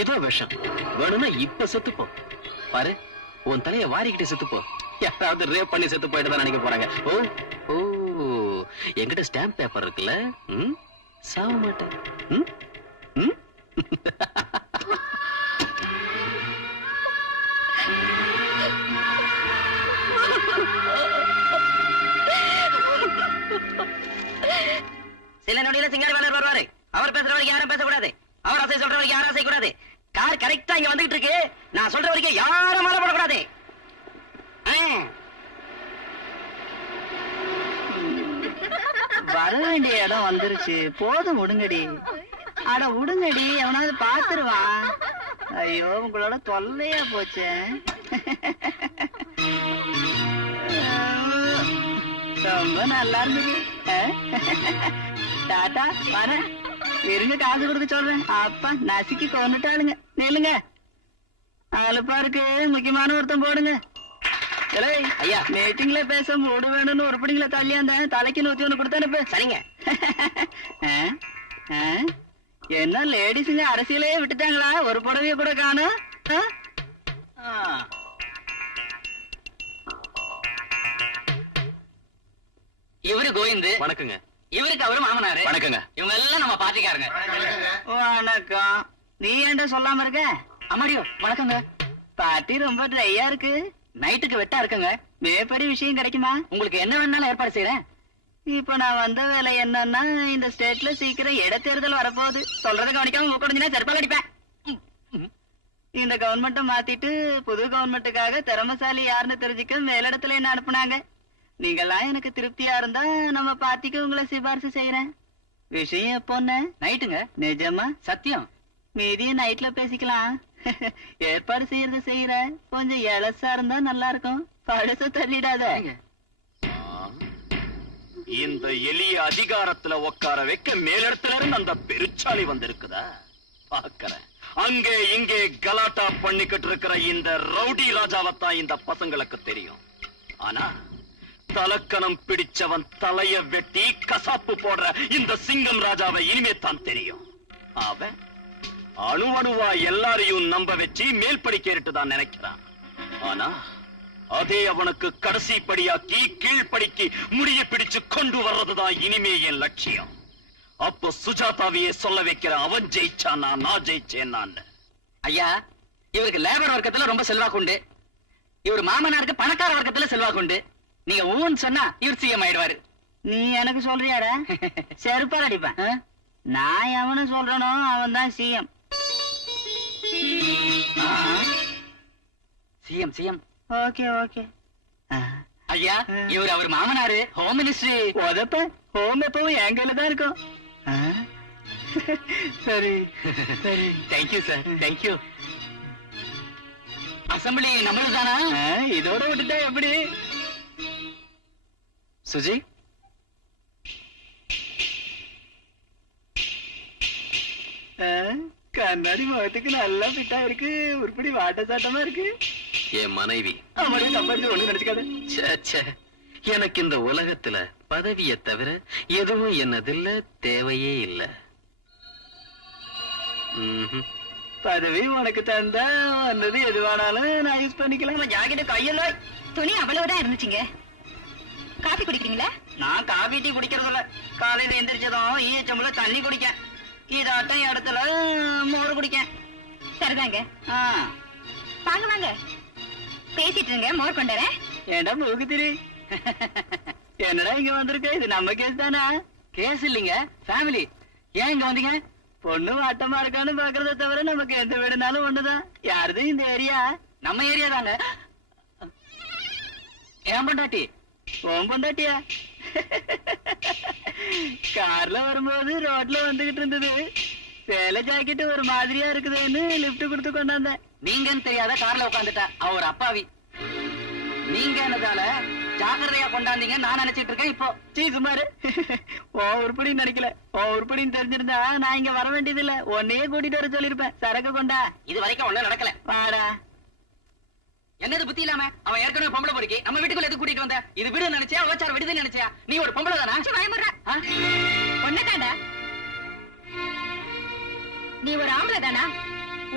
ஏதோ விஷம் வேணும்னா இப்ப செத்துப்போ. பாரு, உன் தலைய வாரிக்கிட்டு செத்துப்போ. யாராவது ரேப் பண்ணி செத்து போயிட்டு நினைக்க போறாங்க. ஓ ஓ, என்கிட்ட ஸ்டாம்ப் பேப்பர் இருக்குல்ல, சாவ மாட்டேன். சில நொடியில சிங்காரிவாளர் வருவாரு. அவர் பேசுற வரைக்கும் யாரும் பேசக்கூடாது. அவர் அசை சொல்ற வரைக்கும் யாரும் அசைக்கூடாது. கார் கரெக்டா இங்க வந்துகிட்டு இருக்கு. நான் சொல்ற வரைக்கும் யாரும் மேல போடக்கூடாது. வர வேண்டிய இடம் வந்துருச்சு. போதும் விடுங்கடி. அட விடுங்கடி, எவனாவது பாத்துருவான். ஐயோ, உங்களோட தொல்லையா போச்சு. ரொம்ப நல்லா இருந்துச்சு. டாட்டா வரேன். இருங்க, காசு கொடுக்க சொல்றேன். அப்பா நசுக்கி கொண்டுட்டாளுங்க. நில்லுங்க, அலுப்பா இருக்கு. முக்கியமான ஒருத்தன் போடுங்க. ஐயா, மீட்டிங்ல பேச மூடு வேணும்னு உருப்படிங்கள தள்ளி அந்த தலைக்கு 101 கொடுத்தானு. சரிங்க. என்ன லேடிஸுங்க அரசியலே விட்டுட்டாங்களா? ஒரு புடவைய கூட காணும். இவரு கோவிந்து. வணக்கங்க. இவருக்கு அவரு மாமனாரு. வணக்கங்க. இவங்க எல்லாம் நம்ம பாட்டிக்காரங்க. வணக்கம். நீ ஏன்டா சொல்லாம இருக்க? அம்மாடியோ வணக்கங்க. பாட்டி ரொம்ப ட்ரையா இருக்கு. நைட்டுக்கு வெட்டா இருக்குங்க. மேப்படி விஷயம் கிடைக்குமா? உங்களுக்கு என்ன வேணாலும் ஏற்பாடு செய்யறேன். இப்ப நான் வந்த வேலை என்னன்னா, இந்த ஸ்டேட்ல சீக்கிரம் இடைத்தேர்தல் வரப்போகுது. சொல்றத கவனிக்காம மூக்கடைஞ்சினா செருப்பால் அடிப்பேன். இந்த கவர்மெண்ட்டை மாத்திட்டு புது கவர்மெண்ட்டுக்காக திறமசாலி யாருன்னு தெரிஞ்சுக்க மேலிடத்துல என்ன அனுப்புனாங்க. நீங்கெல்லாம் எனக்கு திருப்தியா இருந்தா நம்ம பார்ட்டிக்கு உங்களை சிபாரிசு செய்யறேன். விஷயம் எப்போன்னு? நைட்டுங்க. நிஜமா? சத்தியம். மீதியும் நைட்ல பேசிக்கலாம். ஏற்பாடு செய்யறத செய்யற. கொஞ்சம் எலசா இருந்தா நல்லா இருக்கும். பழச தள்ளிடாத. இந்த எளிய அதிகாரத்துல உட்கார வைக்க மேலிடத்துல இருந்து அந்த பெருச்சாலி வந்திருக்குதா பாக்கிறேன். அங்கே இங்கே கலாட்டா பண்ணிக்கிட்டு இருக்கிற இந்த ரவுடி ராஜாவத்தான் இந்த பசங்களுக்கு தெரியும். ஆனா தலக்கணம் பிடிச்சவன் தலைய வெட்டி கசாப்பு போடுற இந்த சிங்கம் ராஜாவை இனிமே தான் தெரியும். அவன் அணுவணுவா எல்லாரையும் நம்ப வச்சு மேல் படிக்கேறிட்டு தான் நினைக்கிறான். ஆனா அதே அவனுக்கு கடைசி படியாக்கி கீழ்படிக்கு முடிய பிடிச்சு கொண்டு வர்றதுதான் இனிமே என் லட்சியம். அப்ப சுஜாதாவையே சொல்ல வைக்கிற அவன் ஜெயிச்சானா நான் ஜெயிச்சேன். நான் ஐயா, இவருக்கு லேபர் வர்க்கத்துல ரொம்ப செல்வாக்கு உண்டு. இவர் மாமனாருக்கு பணக்கார வர்க்கத்துல செல்வாக்கு உண்டு. நீங்க ஊன்னு சொன்னா இவர் சிஎம் ஆயிடுவாரு. நீ எனக்கு சொல்றியாடா? செருப்பால் அடிப்பேன். நான் எவனு சொல்றனோ அவன் தான் CM. CM CM. Okay okay. ஐயா, இவர் அவர் மாமனாரு ஹோம் மினிஸ்ட்ரி. உதப்ப ஹோம் எப்பவும் என் கையில தான் இருக்கும். சரி சரி. Thank you sir, thank you. அசம்பிளி நம்மளுக்கு தானா? இதோட விட்டுட்டா எப்படி? சுஜி, கண்ணாடி முகத்துக்கு நல்லா ஃபிட்டா இருக்கு. உருப்படி வாட்ட சாட்டமா இருக்கு. என் மனைவி. ஒண்ணு நினைச்சுக்காத. எனக்கு இந்த உலகத்துல பதவியை தவிர எதுவும் என்னதில்ல, தேவையே இல்ல. பதவி உனக்கு தந்தா வந்தது எதுவானாலும் நான் யூஸ் பண்ணிக்கலாம். ஜாக்கெட் கையில துணி அவ்வளவுதான் இருந்துச்சுங்க. காபி குடிக்கிறீங்களா? நான் காபி டீ குடிக்கிறது இல்ல. காலையில எந்திரிச்சதும் ஈச்சம்பள தண்ணி குடிக்க, இதாட்டம் இடத்துல மோர் குடிக்க. சரிதாங்க. வாங்க வாங்க, பேசிட்டு இருங்க, மோர் கொண்டுறேன். ஏண்டா மூக்கு திரி? என்னடா இங்க வந்திருக்க? இது நம்ம கேஸ் தானா? கேஸ் இல்லைங்க, ஃபேமிலி. ஏன் இங்க வந்தீங்க? பொண்ணு வாட்டமா இருக்கான்னு பாக்குறத தவிர நமக்கு எந்த வீடுனாலும் ஒண்ணுதான். யாருது இந்த ஏரியா? நம்ம ஏரியா தாங்க. ஏன் பொண்டாட்டி? உன் பொண்டாட்டியா? கார்ல வரும்போது ரோட்ல வந்துகிட்டு இருந்தது. சேலை ஜாக்கெட் ஒரு மாதிரியா இருக்குதுன்னு லிப்ட் கொடுத்து கொண்டாந்தேன். நீங்கன்னு தெரியாத கார்ல உட்காந்துட்டா அவ ஒரு அப்பாவி. நீங்க என்னதால ஜாக்கிரதையா கொண்டாந்தீங்க நான் நினைச்சிட்டு இருக்கேன். இப்போ சுமாரு ஓ உருப்படின்னு நினைக்கல. ஓ உருப்படின்னு தெரிஞ்சிருந்தா நான் இங்க வர வேண்டியது இல்ல. உன்னையே கூட்டிட்டு வர சொல்லிருப்பேன். சரக்கு கொண்டா. இது வரைக்கும் ஒண்ணும் நடக்கல. வாடா. என்னது புத்தி இல்லாம? அவன் ஏற்கனவே பொம்பளை பொறுக்கி நம்ம வீட்டுக்குள்ள எது கூட்டிட்டு வந்த? இது வீடு நினைச்சியா அவச்சார விடுதல் நினைச்சியா? நீ ஒரு பொம்பளை தானா? ஒன்னதாண்டா. நீ ஒரு ஆம்பளை தானா?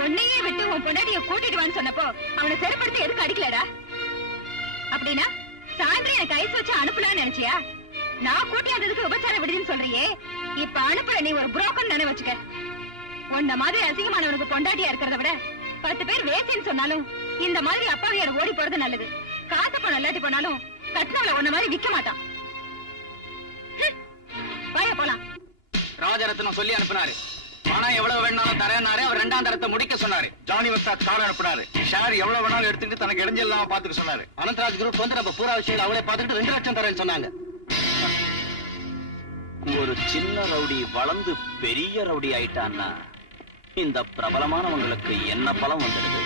உன்னையே விட்டு உன் பொண்டாட்டிய கூட்டிட்டு வான்னு சொன்னப்போ அவனை செருப்படுத்தி எதுக்கு அடிக்கலடா? அப்படின்னா சாயந்தரம் எனக்கு ஐஸ் வச்சு அனுப்பலான்னு நினைச்சியா? நான் கூட்டியாந்ததுக்கு உபச்சாரம் விடுதுன்னு சொல்றியே, இப்ப அனுப்புற நீ ஒரு புரோக்கர் தானே வச்சுக்க. உன்ன மாதிரி அசிங்கமானவனுக்கு பொண்டாட்டியா இருக்கிறத விட 10 பேர் வேசின்னு சொன்னாலும் இந்த மாதிரி அப்பாவியோட ஓடி போறது நல்லது. காத்து போன இல்லாட்டி போனாலும் கட்டினவள உன்ன மாதிரி விக்க மாட்டான். வாயா போலாம். ராஜரத்னம் சொல்லி அனுப்பினாரு. பணம் எவ்வளவு வேணாலும் தரேன்னாரு. அவர் 2ஆம் தரத்தை முடிக்க சொன்னாரு. ஜானி வஸ்தாத் கார் அனுப்பினாரு. ஷேர் எவ்வளவு வேணாலும் எடுத்துட்டு தனக்கு இடைஞ்சல் இல்லாம பாத்துக்க சொன்னாரு. அனந்தராஜ் குரூப் வந்து நம்ம பூரா விஷயங்கள் அவளே பார்த்துட்டு 2 லட்சம் தரேன்னு சொன்னாங்க. ஒரு சின்ன ரவுடி வளர்ந்து பெரிய ரவுடி ஆயிட்டான்னா இந்த பிரபலமானவங்களுக்கு என்ன பலம் வந்துடுது?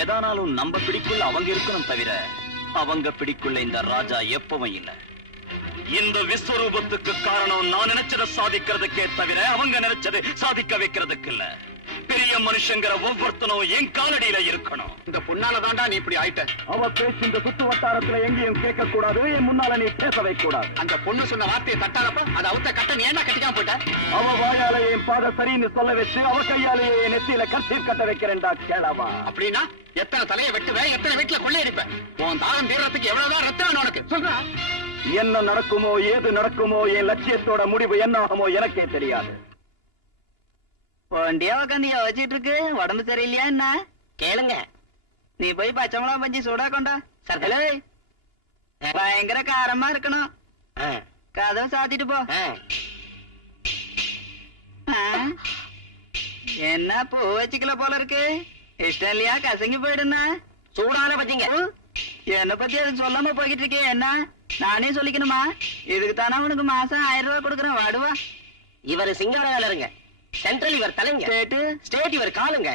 எதானாலும் நம்ம பிடிக்குள்ள அவங்க இருக்கணும் தவிர அவங்க பிடிக்குள்ள இந்த ராஜா எப்பவும் இல்லை. இந்த விஸ்வரூபத்துக்கு காரணம் நான் நினைச்சதை சாதிக்கிறதுக்கே தவிர அவங்க நினைச்சதை சாதிக்க வைக்கிறதுக்கு இல்ல. பெரிய மனுஷங்கிற ஒவ்வொருத்தனும் என் காலடியில இருக்கணும். இந்த பொண்ணால தாண்டா நீ இப்படி ஆயிட்ட. அவ பேசி இந்த சுத்து வட்டாரத்துல எங்கேயும் கேட்க கூடாது. என் முன்னால நீ பேச வைக்க கூடாது. அந்த பொண்ணு சொன்ன வார்த்தையை தட்டாரப்ப அதை அவுத்த கட்ட நீ என்ன கட்டிக்காம போட்ட? அவ வாயால என் பாத சரின்னு சொல்ல வச்சு அவ கையாலேயே என் நெத்தியில கர்ச்சீப் கட்ட வைக்கிறேன்டா கேளவா. அப்படின்னா எத்தனை தலையை வெட்டுவேன், எத்தனை வீட்டுல கொள்ளையடிப்பேன்? உன் தாகம் தீர்றதுக்கு எவ்வளவுதான் ரத்தம் வேணும் உனக்கு? சொல்றா. என்ன நடக்குமோ ஏது நடக்குமோ என் லட்சியத்தோட முடிவு என்ன ஆகுமோ எனக்கே தெரியாது. ஒண்டியா உட்காந்து யோசிச்சுட்டு இருக்கு. உடம்பு சரியில்லையா என்ன? கேளுங்க. நீ போய் பச்சை மிளகா பஞ்சி சூடா கொண்டா. சரி. பயங்கர காரமா இருக்கணும். கதவை சாத்திட்டு போ. என்ன பூ வச்சுக்கல போல இருக்கு. இஷ்டம் இல்லையா? கசங்கி போயிடுனா. சூடான பத்திங்க. என்ன பத்தி அது சொல்லாம போய்கிட்டு இருக்கே என்ன? நானே சொல்லிக்கணுமா? இதுக்கு தானே உனக்கு மாசம் 1000 ரூபாய் கொடுக்குறேன். வாடுவா. இவர் சிங்காரவேலருங்க. சென்ட்ரல் இவர் தலைங்க. ஸ்டேட் இவர் காலுங்க.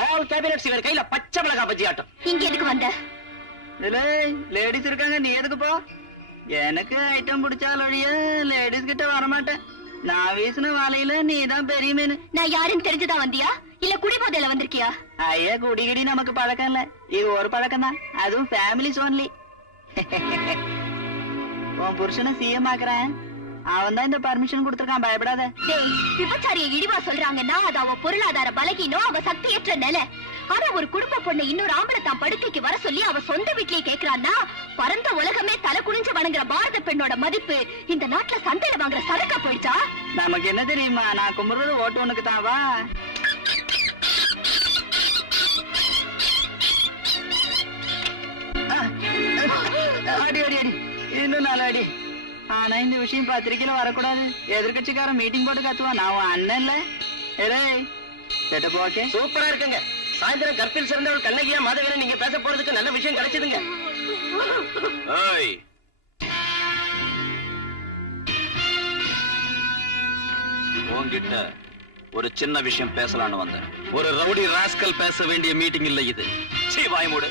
ஆல் கேபினட்ஸ் இவர் கையில பச்சை மிளகா பஜ்ஜி ஆட்டம். இங்க எதுக்கு வந்த? லேடிஸ் இருக்காங்க, நீ எதுக்கு போ? எனக்கு ஐட்டம் பிடிச்சால் ஒழிய லேடிஸ் கிட்ட வரமாட்டேன். நான் வீசின வாழையில நீ தான் பெரிய மீன். நான் யாருன்னு தெரிஞ்சுதான் வந்தியா இல்ல குடிபோதையில வந்திருக்கியா? ஐயா குடிகிடி நமக்கு பழக்கம் இல்ல. இது ஒரு பழக்கம் தான், அதுவும் ஃபேமிலிஸ் ஒன்லி. உன் புருஷனை சிஎம் ஆக்குறேன். அவன் தான் இந்த பர்மிஷன் கொடுத்திருக்கான். பயப்படாத. விபச்சாரிய இழிவா சொல்றாங்கன்னா அது அவ பொருளாதார பலகீனம், அவ சக்தியற்ற நிலை. ஆனா ஒரு குடும்ப பொண்ணு இன்னொரு ஆம்பளை தான் படுக்கைக்கு வர சொல்லி அவ சொந்த வீட்லயே கேக்குறான்னா பரந்த உலகமே தலை குனிஞ்சு வணங்குற பாரத பெண்ணோட மதிப்பு இந்த நாட்டுல சந்தையில வாங்குற சரக்கா போயிடுச்சா? நமக்கு என்ன தெரியுமா? நான் கும்பிடுறது ஓட்டு ஒண்ணுக்கு தான். வா. அடி அடி அடி. இன்னும் நாலு அடி. ஆனா இந்த விஷயம் பத்திரிக்கையில வரக்கூடாது. எதிர்கட்சிக்காரன் மீட்டிங் போட்டு கத்துவான். நான் உன் அண்ணன் இல்ல. ஓகே, சூப்பரா இருக்குங்க. சாயந்தரம் கற்பில் சிறந்தவள் கண்ணகியா மாதவியன் நீங்க பேச போறதுக்கு நல்ல விஷயம் கிடைச்சதுங்க. உன்கிட்ட ஒரு சின்ன விஷயம் பேசலான்னு வந்தேன். ஒரு ரவுடி ராஸ்கல் பேச வேண்டிய மீட்டிங் இல்ல இது. சீ வாய்மூடு.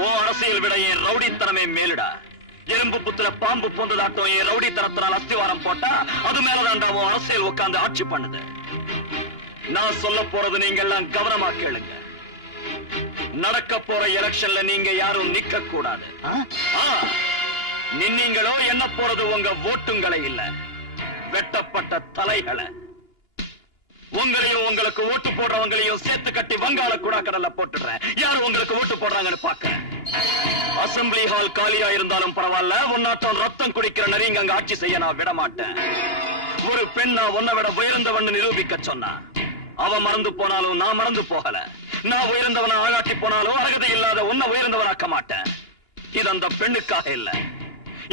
ஓ அரசியல் விட என் ரவுடித்தனமே மேலிடா. எறும்பு புத்துல பாம்பு போந்ததாட்டம் என் ரவுடித்தனத்தினால் அஸ்திவாரம் போட்டா அது மேலதாண்டா உன் அரசியல் உட்கார்ந்து ஆட்சி பண்ணுது. நான் சொல்ல போறது நீங்க எல்லாம் கவனமா கேளுங்க. நடக்க போற எலெக்ஷன்ல நீங்க யாரும் நிக்க கூடாது. நின்னீங்களோ என்ன போறது உங்க ஓட்டுங்களை இல்ல, வெட்டப்பட்ட தலைகளை. உங்களையும் உங்களுக்கு ஓட்டு போடுறவங்களையும் சேர்த்து கட்டி வங்காள குடாக்கடல்ல போட்டுடுறேன். யாரும் உங்களுக்கு ஓட்டு போடுறாங்கன்னு பாக்கிறேன். அசம்பிளி ஹால் காலியா இருந்தாலும் பரவாயில்ல, உன்னாட்டம் ரத்தம் குடிக்கிற நரிங்க அங்க ஆட்சி செய்ய நான் விட மாட்டேன். ஒரு பெண்ணா உன்னை விட உயர்ந்தவன் நிரூபிக்க சொன்னா அவ மறந்து போனாலும் நான் மறந்து போகல. நான் உயர்ந்தவனை ஆளாட்டி போனாலும் அருகதை இல்லாத உன்னை உயர்ந்தவனாக்க மாட்டேன். இது அந்த பெண்ணுக்காக இல்ல,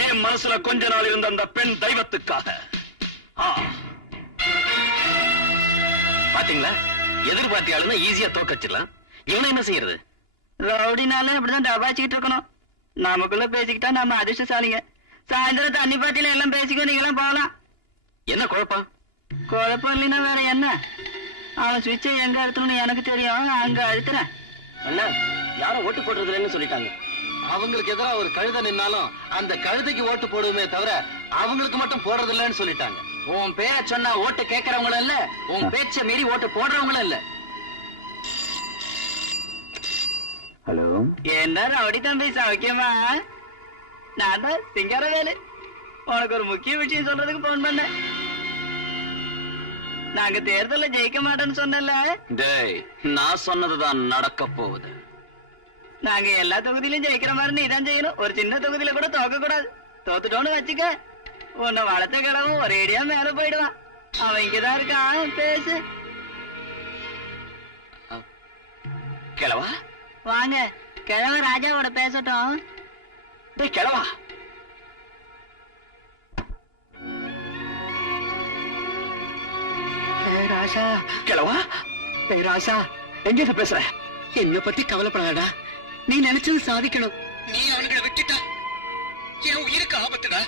என் மனசுல கொஞ்ச நாள் இருந்த அந்த பெண் தெய்வத்துக்காக. பாத்தீங்களா, எதிர்பார்த்தியாளுன்னா ஈஸியா தோக்கச்சிடலாம். இவனை என்ன செய்யறது? ரவுடினால இப்படிதான் டபாச்சிக்கிட்டு இருக்கணும். நமக்குள்ள பேசிக்கிட்டா நம்ம அதிர்ஷ்டசாலிங்க. சாயந்தரம் தண்ணி பாட்டில எல்லாம் பேசிக்கோ, நீங்க எல்லாம் போகலாம். என்ன குழப்பம்? குழப்பம் இல்லைன்னா வேற என்ன? அவன் சுவிட்சை எங்க அழுத்தணும்னு எனக்கு தெரியும், அங்க அழுத்துறேன். அண்ணா, யாரும் ஓட்டு போடுறதுன்னு சொல்லிட்டாங்க. அவங்களுக்கு எதிராக ஒரு கழுதை நின்னாலும் அந்த கழுதைக்கு ஓட்டு போடுவோமே தவிர அவங்களுக்கு மட்டும் போடுறது இல்லைன்னு சொல்லிட்டாங்க. உன் பேரை சொன்னா ஓட்டு கேட்கறவங்களும் இல்ல, உன் பேச்ச மீறி ஓட்டு போடுறவங்களும் இல்ல. ஹலோ, என்ன ரவுடி தம்பி, சௌக்கியமா? நான் தான் சிங்காரவேலு. உனக்கு ஒரு முக்கிய விஷயம் சொல்றதுக்கு போன் பண்ணேன். நாங்க தேர்தல்ல ஜெயிக்க மாட்டோம்னு சொன்னல. டேய், நான் சொன்னதுதான் நடக்க போகுது. நாங்க எல்லா தொகுதியிலும் ஜெயிக்கிற மாதிரி நீதான் செய்யணும். ஒரு சின்ன தொகுதியில கூட தோக்க கூடாது. தோத்துட்டோன்னு வச்சுக்க, உன்னை வளர்த்த கிழவும் ஒரேடியா மேல போயிடுவான். அவன் இங்கதான் இருக்கான், பேசு. கிழவா, வாங்க, கிழவ ராஜாவோட பேசட்டும். டேய் கிழவா, ராசா, கிழவா, டேய் ராசா, எங்க பேசுற? என்ன பத்தி கவலைப்படாதடா. நீ நினைச்சது சாதிக்கணும். நீ அவனுங்களை விட்டுட்டா என் உயிருக்கு ஆபத்துடா.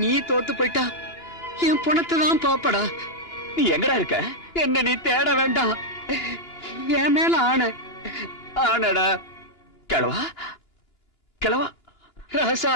நீ தோத்து போயிட்டா என் பணத்தை தான் பாப்படா. நீ எங்கடா இருக்க? என்ன நீ தேட வேண்டாம். என் மேல ஆணடா. கிழவா, கிழவா, ராசா,